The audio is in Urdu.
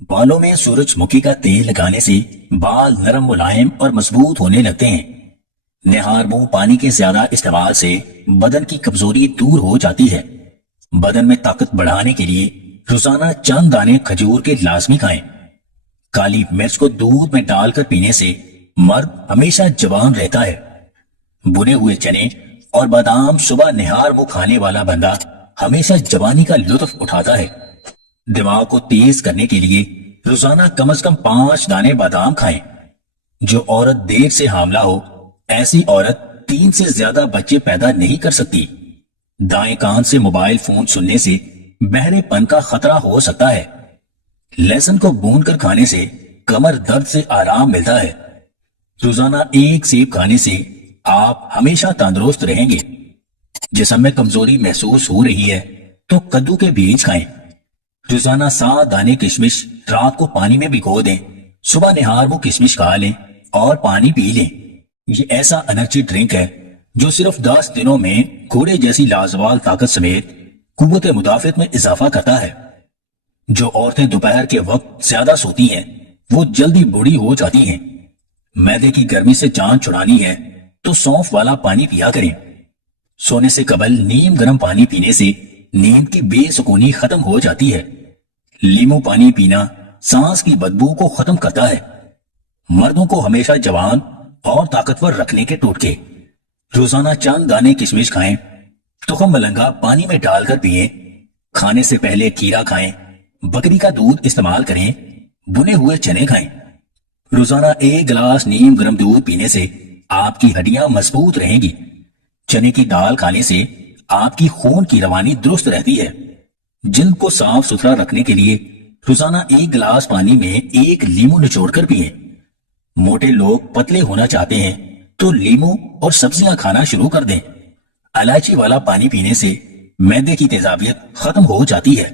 بالوں میں سورج مکھی کا تیل لگانے سے بال نرم ملائم اور مضبوط ہونے لگتے ہیں۔ نہار منہ پانی کے زیادہ استعمال سے بدن کی کمزوری دور ہو جاتی ہے۔ بدن میں طاقت بڑھانے کے لیے روزانہ چند دانے کھجور کے لازمی کھائیں۔ کالی مرچ کو دودھ میں ڈال کر پینے سے مرد ہمیشہ جوان رہتا ہے۔ بنے ہوئے چنے اور بادام صبح نہار منہ کھانے والا بندہ ہمیشہ جوانی کا لطف اٹھاتا ہے۔ دماغ کو تیز کرنے کے لیے روزانہ کم از کم 5 دانے بادام کھائیں۔ جو عورت دیر سے حاملہ ہو، ایسی عورت 3 سے زیادہ بچے پیدا نہیں کر سکتی۔ دائیں کان سے موبائل فون سننے سے بہرے پن کا خطرہ ہو سکتا ہے۔ لہسن کو بھون کر کھانے سے کمر درد سے آرام ملتا ہے۔ روزانہ 1 سیب کھانے سے آپ ہمیشہ تندرست رہیں گے۔ جسم میں کمزوری محسوس ہو رہی ہے تو کدو کے بیج کھائیں۔ روزانہ 7 دانے کشمش رات کو پانی میں بھگو دیں۔ صبح نہار وہ کشمش کھا لیں اور پانی پی لیں۔ یہ ایسا انرجی ڈرنک ہے جو صرف 10 دنوں میں گھوڑے جیسی لازوال طاقت سمیت قوت مدافعت میں اضافہ کرتا ہے۔ جو عورتیں دوپہر کے وقت زیادہ سوتی ہیں وہ جلدی بوڑھی ہو جاتی ہیں۔ معدے کی گرمی سے جان چھڑانی ہے تو سونف والا پانی پیا کریں۔ سونے سے قبل نیم گرم پانی پینے سے نیند کی بے سکونی ختم ہو جاتی ہے۔ لیمو پانی پینا سانس کی بدبو کو ختم کرتا ہے۔ مردوں کو ہمیشہ جوان اور طاقتور رکھنے کے ٹوٹکے: روزانہ چند دانے کشمش کھائیں۔ تخم ملنگا پانی میں ڈال کر پئیں۔ کھانے سے پہلے کھیرا کھائیں۔ بکری کا دودھ استعمال کریں۔ بنے ہوئے چنے کھائیں۔ روزانہ 1 گلاس نیم گرم دودھ پینے سے آپ کی ہڈیاں مضبوط رہیں گی۔ چنے کی دال کھانے سے آپ کی خون کی روانی درست رہتی ہے۔ جلد کو صاف ستھرا رکھنے کے لیے روزانہ 1 گلاس پانی میں 1 لیمو نچوڑ کر پئیں۔ موٹے لوگ پتلے ہونا چاہتے ہیں تو لیمو اور سبزیاں کھانا شروع کر دیں۔ الائچی والا پانی پینے سے معدے کی تیزابیت ختم ہو جاتی ہے۔